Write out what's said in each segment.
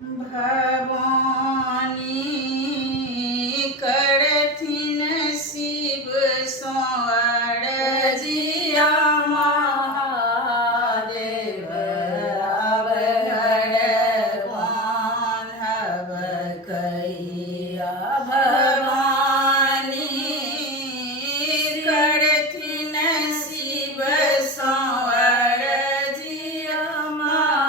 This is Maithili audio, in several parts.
भवानी करथिन शिव सोअर जिया महादेव अवघड़ बान्हब कहिया भवानी करथिन शिव सोअर जिया महादेव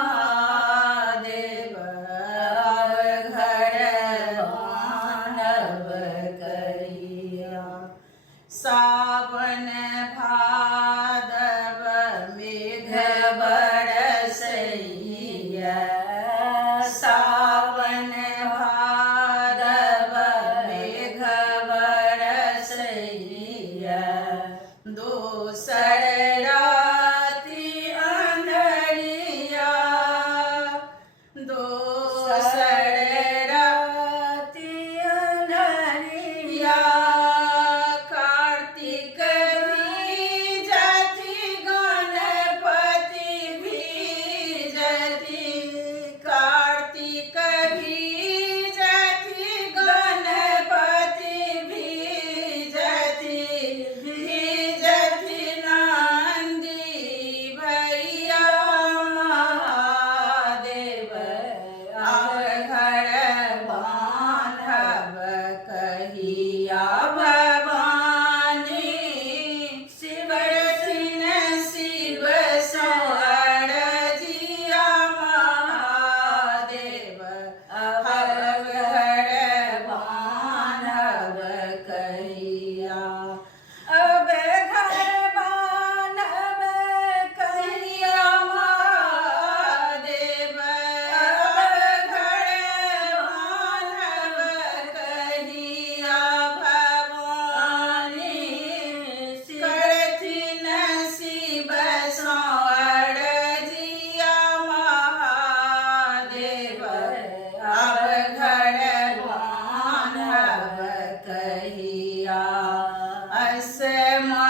सावन भादव मेघ बरसैया सावन भादव मेघ बरसैया दोसर राति अंधरिया दोसर राति अंधरिया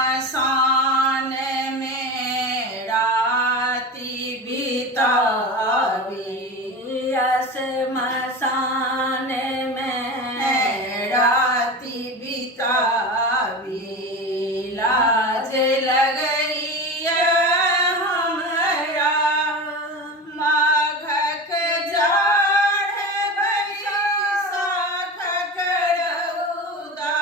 श्मशान में राति बितावी श्मशान में राति बितावी लाज लगैया हमरा माघक जाड़ बैसाखक रौदा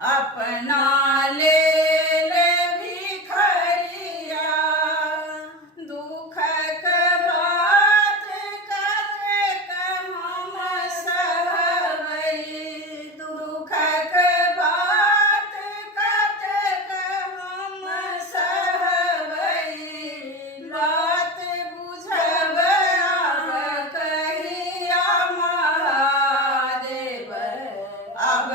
अपना ले ले भिखरिया दुखक बात कतेक हम सहबै दुखक बात कतेक हम सहबै बात बुझब आब कहिया महादेव अब